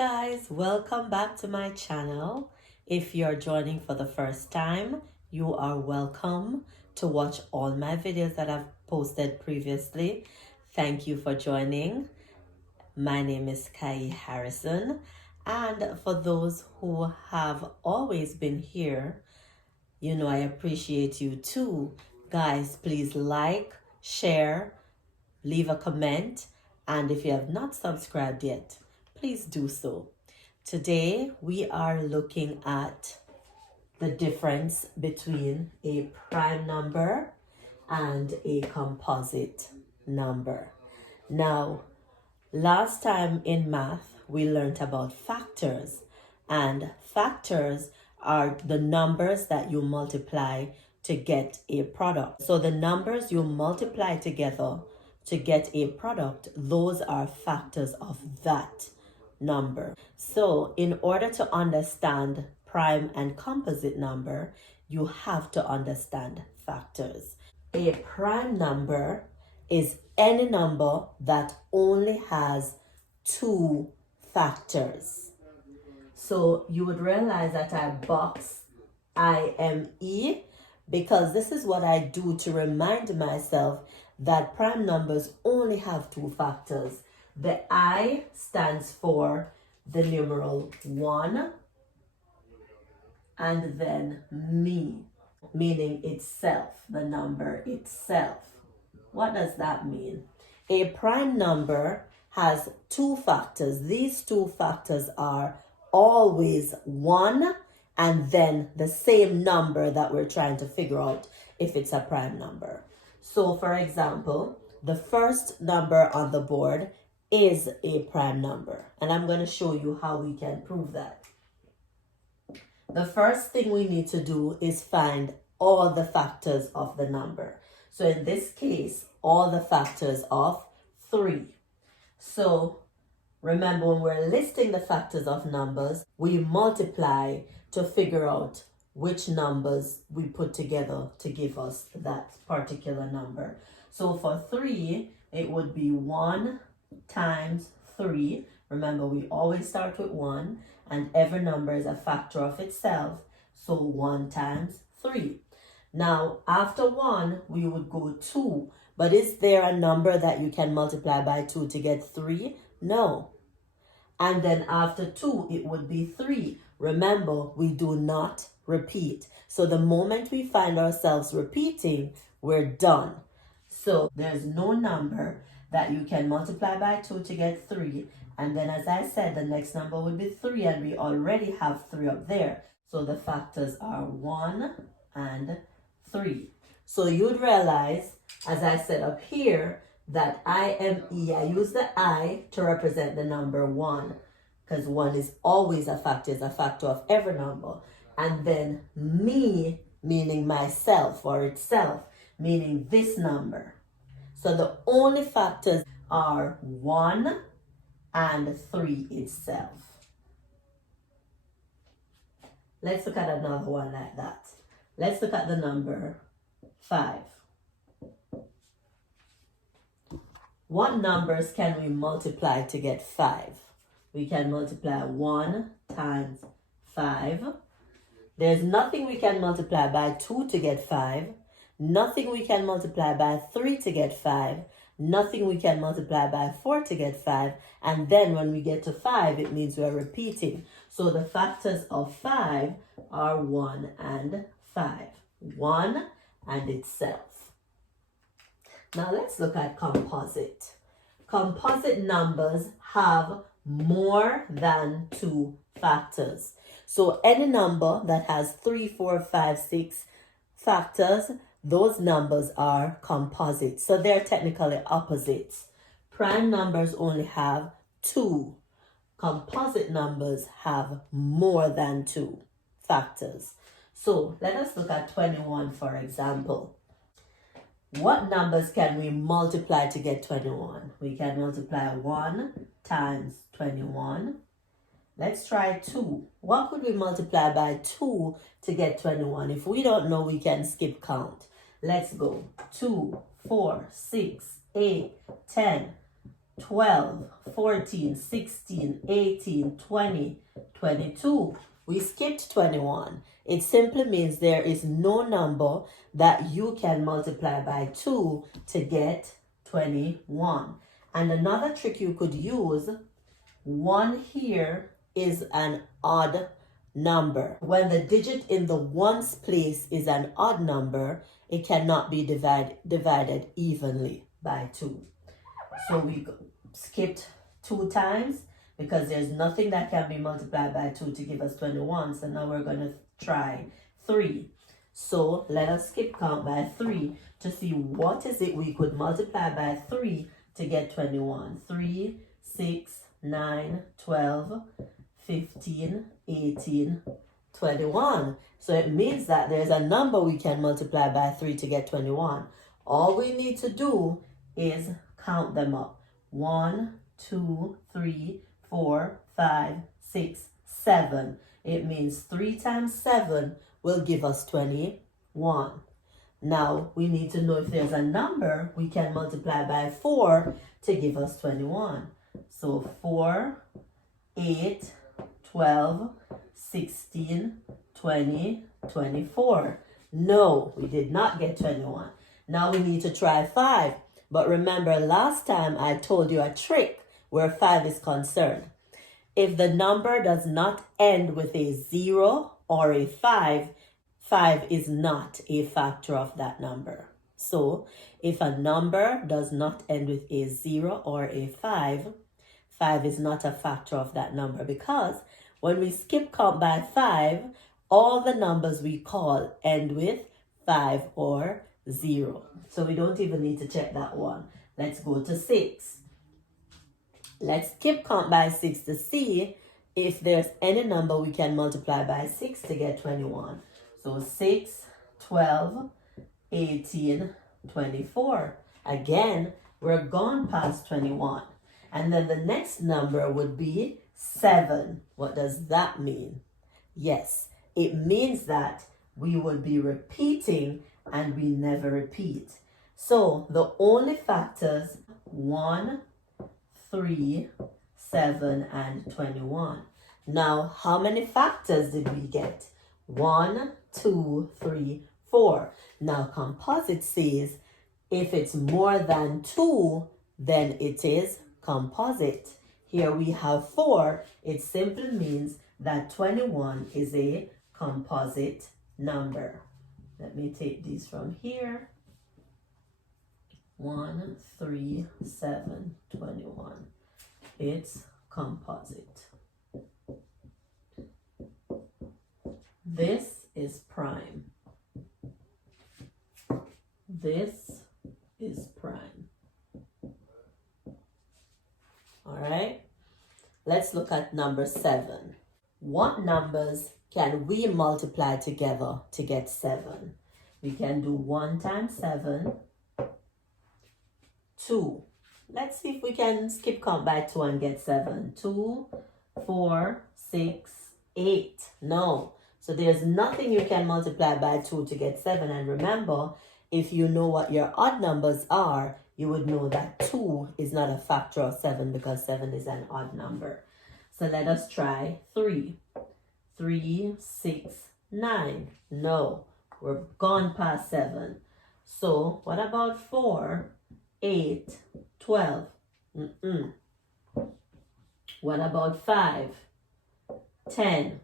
guys, welcome back to my channel. If you're joining for the first time, you are welcome to watch all my videos that I've posted previously. Thank you for joining. My name is Harrison, and for those who have always been here, you know I appreciate you too. Guys, please like, share, leave a comment, and if you have not subscribed yet, please do so. Today we are looking at the difference between a prime number and a composite number. Now, last time in math we learned about factors, and factors are the numbers that you multiply to get a product. So the numbers you multiply together to get a product, those are factors of that number. So in order to understand prime and composite number, you have to understand factors. A prime number is any number that only has two factors. So you would realize that I box IME because this is what I do to remind myself that prime numbers only have two factors. The I stands for the numeral 1 and then me, meaning itself, the number itself. What does that mean? A prime number has two factors. These two factors are always 1 and then the same number that we're trying to figure out if it's a prime number. So for example, the first number on the board is a prime number, and I'm going to show you how we can prove that. The first thing we need to do is find all the factors of the number. So in this case, all the factors of 3. So remember, when we're listing the factors of numbers, we multiply to figure out which numbers we put together to give us that particular number. So for 3, it would be 1 times 3. Remember, we always start with 1, and every number is a factor of itself. So 1 times 3. Now, after 1, we would go 2. But is there a number that you can multiply by 2 to get 3? No. And then after 2, it would be 3. Remember, we do not repeat. So the moment we find ourselves repeating, we're done. So there's no number that you can multiply by 2 to get 3. And then, as I said, the next number would be 3, and we already have 3 up there. So the factors are 1 and 3. So you'd realize, as I said up here, that I use the I to represent the number 1, because 1 is always a factor, is a factor of every number. And then me, meaning myself or itself, meaning this number. So the only factors are 1 and 3 itself. Let's look at another one like that. Let's look at the number 5. What numbers can we multiply to get 5? We can multiply 1 times 5. There's nothing we can multiply by 2 to get 5. Nothing we can multiply by 3 to get 5. Nothing we can multiply by 4 to get 5. And then when we get to 5, it means we're repeating. So the factors of 5 are 1 and 5. 1 and itself. Now let's look at composite. Composite numbers have more than 2 factors. So any number that has 3, 4, 5, 6 factors, those numbers are composite. So they're technically opposites. Prime numbers only have 2. Composite numbers have more than 2 factors. So let us look at 21, for example. What numbers can we multiply to get 21? We can multiply 1 times 21. Let's try 2. What could we multiply by 2 to get 21? If we don't know, we can skip count. Let's go. 2, 4, 6, 8, 10, 12, 14, 16, 18, 20, 22. We skipped 21. It simply means there is no number that you can multiply by 2 to get 21. And another trick you could use, 1 here is an odd number. When the digit in the ones place is an odd number, it cannot be divided evenly by 2. So we skipped 2 times because there's nothing that can be multiplied by 2 to give us 21. So now we're going to try 3. So let us skip count by 3 to see what is it we could multiply by 3 to get 21. 3, 6, 9, 12, 15, 18, 21. So it means that there's a number we can multiply by 3 to get 21. All we need to do is count them up. 1, 2, 3, 4, 5, 6, 7. It means 3 times 7 will give us 21. Now we need to know if there's a number we can multiply by 4 to give us 21. So 4, 8, 12, 16, 20, 24. No, we did not get 21. Now we need to try 5. But remember, last time I told you a trick where 5 is concerned. If the number does not end with a 0 or a 5, 5 is not a factor of that number. So if a number does not end with a 0 or a 5, 5 is not a factor of that number, because when we skip count by 5, all the numbers we call end with 5 or 0. So we don't even need to check that one. Let's go to 6. Let's skip count by 6 to see if there's any number we can multiply by 6 to get 21. So 6, 12, 18, 24. Again, we're gone past 21. And then the next number would be 7. What does that mean? Yes, it means that we would be repeating and we never repeat. So the only factors 1, 3, 7, and 21. Now, how many factors did we get? 1, 2, 3, 4. Now, composite says if it's more than 2, then it is composite. Here we have 4. It simply means that 21 is a composite number. Let me take these from here. 1, 3, 7, 21. It's composite. This is prime. This is prime. All right. Let's look at number 7. What numbers can we multiply together to get 7? We can do 1 times 7, 2. Let's see if we can skip count by 2 and get 7. 2, 4, 6, 8. No. So there's nothing you can multiply by 2 to get 7. And remember, if you know what your odd numbers are, you would know that 2 is not a factor of 7 because 7 is an odd number. So let us try 3. 3, 6, 9. No, we're gone past 7. So what about 4, 8, 12? What about 5, 10?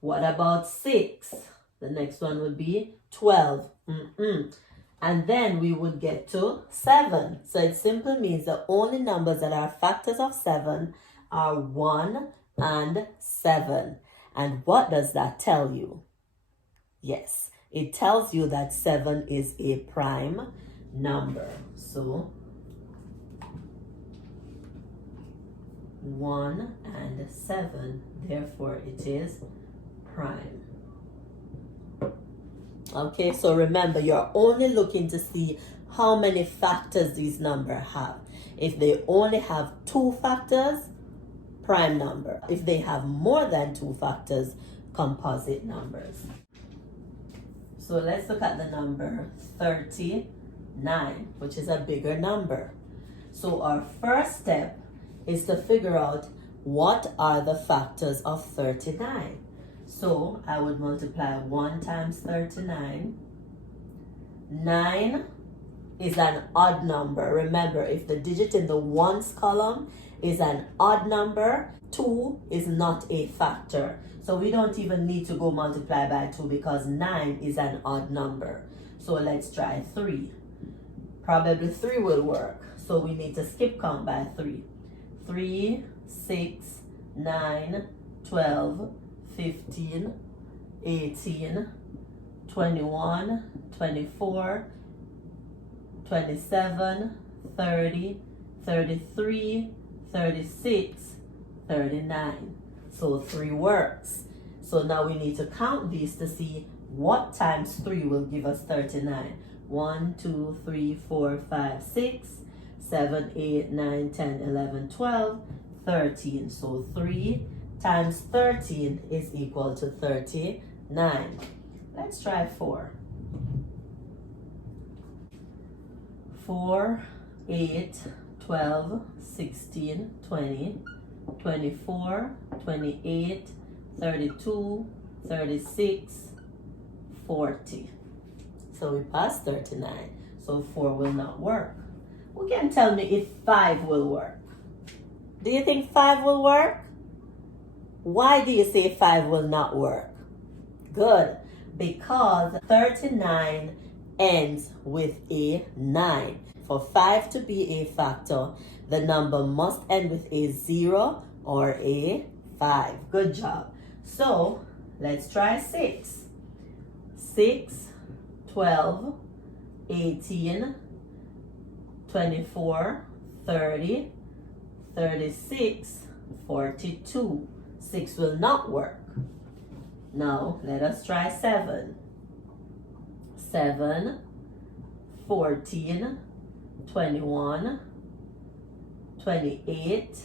What about 6? The next one would be 12. And then we would get to 7. So it simply means the only numbers that are factors of 7 are 1 and 7. And what does that tell you? Yes, it tells you that 7 is a prime number. So 1 and 7, therefore it is prime. Okay, so remember, you're only looking to see how many factors these numbers have. If they only have 2 factors, prime number. If they have more than 2 factors, composite numbers. So let's look at the number 39, which is a bigger number. So our first step is to figure out what are the factors of 39. So I would multiply 1 times 39. 9 is an odd number. Remember, if the digit in the ones column is an odd number, 2 is not a factor. So we don't even need to go multiply by 2 because 9 is an odd number. So let's try 3. Probably 3 will work. So we need to skip count by 3. 3, 6, 9, 12, 15, 18, 21, 24, 27, 30, 33, 36, 39. So 3 works. So now we need to count these to see what times 3 will give us 39. 1, 2, 3, 4, 5, 6, 7, 8, 9, 10, 11, 12, 13. So 3 times 13 is equal to 39. Let's try 4. 4, 8, 12, 16, 20, 24, 28, 32, 36, 40. So we passed 39. So 4 will not work. Who can tell me if 5 will work? Do you think 5 will work? Why do you say 5 will not work? Good. Because 39 ends with a 9. For 5 to be a factor, the number must end with a 0 or a 5. Good job. So let's try 6. 6, 12, 18, 24, 30, 36, 42. 6 will not work. Now let us try 7. 7, 14, 21, 28,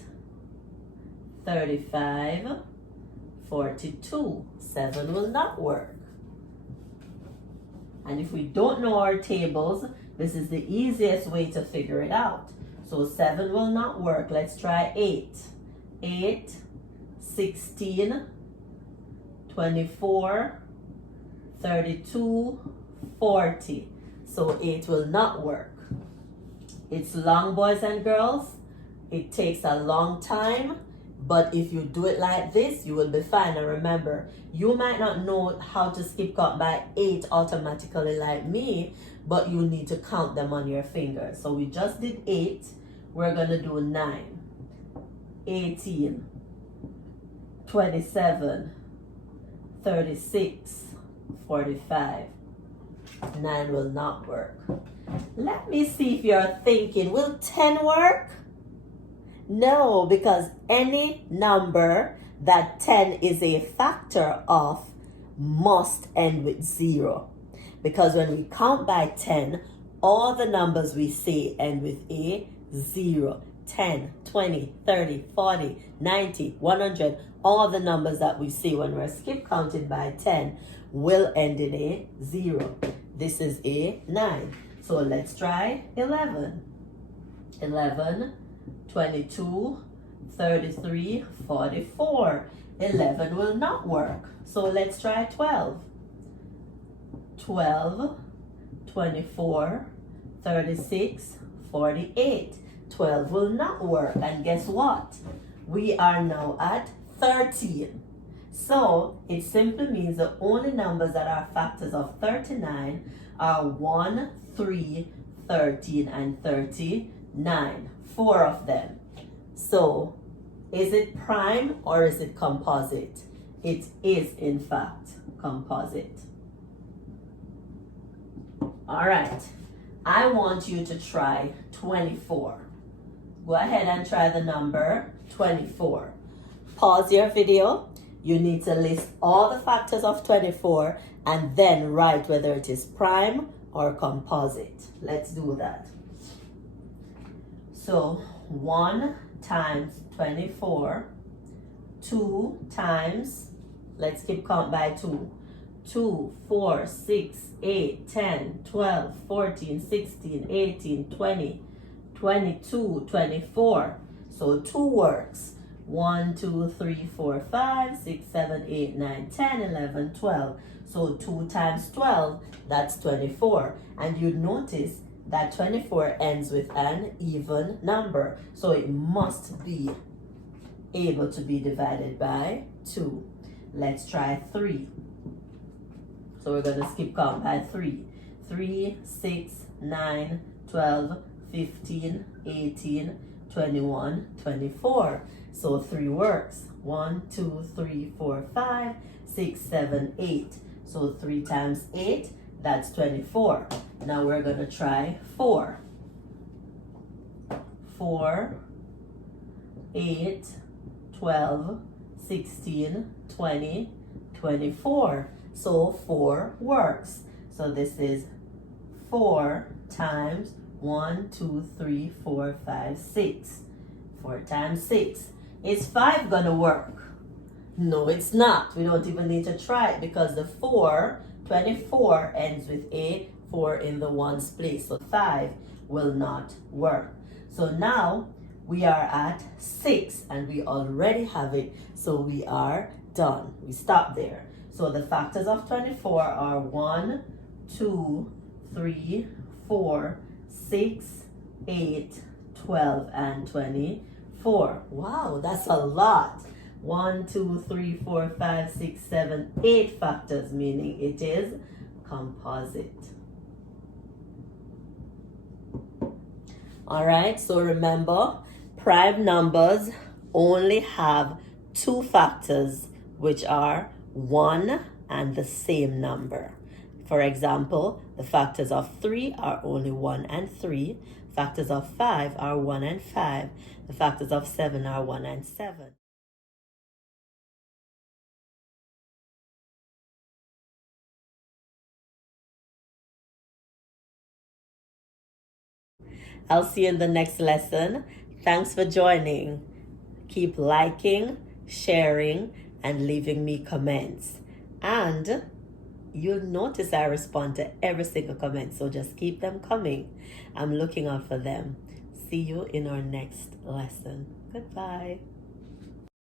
35, 42. 7 will not work. And if we don't know our tables, this is the easiest way to figure it out. So 7 will not work. Let's try 8. 8, 16, 24, 32, 40. So 8 will not work. It's long, boys and girls. It takes a long time, but if you do it like this, you will be fine. And remember, you might not know how to skip count by 8 automatically like me, but you need to count them on your fingers. So we just did 8. We're going to do 9, 18, 27, 36, 45. 9 will not work. Let me see if you're thinking, will 10 work? No, because any number that 10 is a factor of must end with 0. Because when we count by 10, all the numbers we say end with a 0. 10, 20, 30, 40, 90, 100, all the numbers that we say when we're skip counting by 10 will end in a 0. This is a 9. So let's try 11. 11, 22, 33, 44. 11 will not work. So let's try 12. 12, 24, 36, 48. 12 will not work. And guess what? We are now at 13. So it simply means the only numbers that are factors of 39 are 1, 3, 13, and 39. 4 of them. So is it prime or is it composite? It is in fact composite. All right. I want you to try 24. Go ahead and try the number 24. Pause your video. You need to list all the factors of 24 and then write whether it is prime or composite. Let's do that. So 1 times 24, 2 times, let's keep count by 2. 2, 4, 6, 8, 10, 12, 14, 16, 18, 20, 22, 24. So 2 works. 1, 2, 3, 4, 5, 6, 7, 8, 9, 10, 11, 12. So 2 times 12, that's 24. And you'd notice that 24 ends with an even number. So it must be able to be divided by 2. Let's try 3. So we're going to skip count by 3. 3, 6, 9, 12, 15, 18, 21, 24. So 3 works. 1, 2, 3, 4, 5, 6, 7, 8. So 3 times 8, that's 24. Now we're going to try 4. 4, 8, 12, 16, 20, 24. So 4 works. So this is 4 times 1, 2, 3, 4, 5, 6. 4 times 6. Is 5 gonna work? No, it's not. We don't even need to try it because the 24 ends with a 4 in the ones place. So 5 will not work. So now we are at 6 and we already have it. So we are done. We stop there. So the factors of 24 are 1, 2, 3, 4, 6, 8, 12, and 24. Wow, that's a lot. 1, 2, 3, 4, 5, 6, 7, 8 factors, meaning it is composite. All right, so remember, prime numbers only have 2 factors, which are 1 and the same number. For example, the factors of 3 are only 1 and 3. Factors of 5 are 1 and 5. The factors of 7 are 1 and 7. I'll see you in the next lesson. Thanks for joining. Keep liking, sharing, and leaving me comments. And you'll notice I respond to every single comment, so just keep them coming. I'm looking out for them. See you in our next lesson. Goodbye.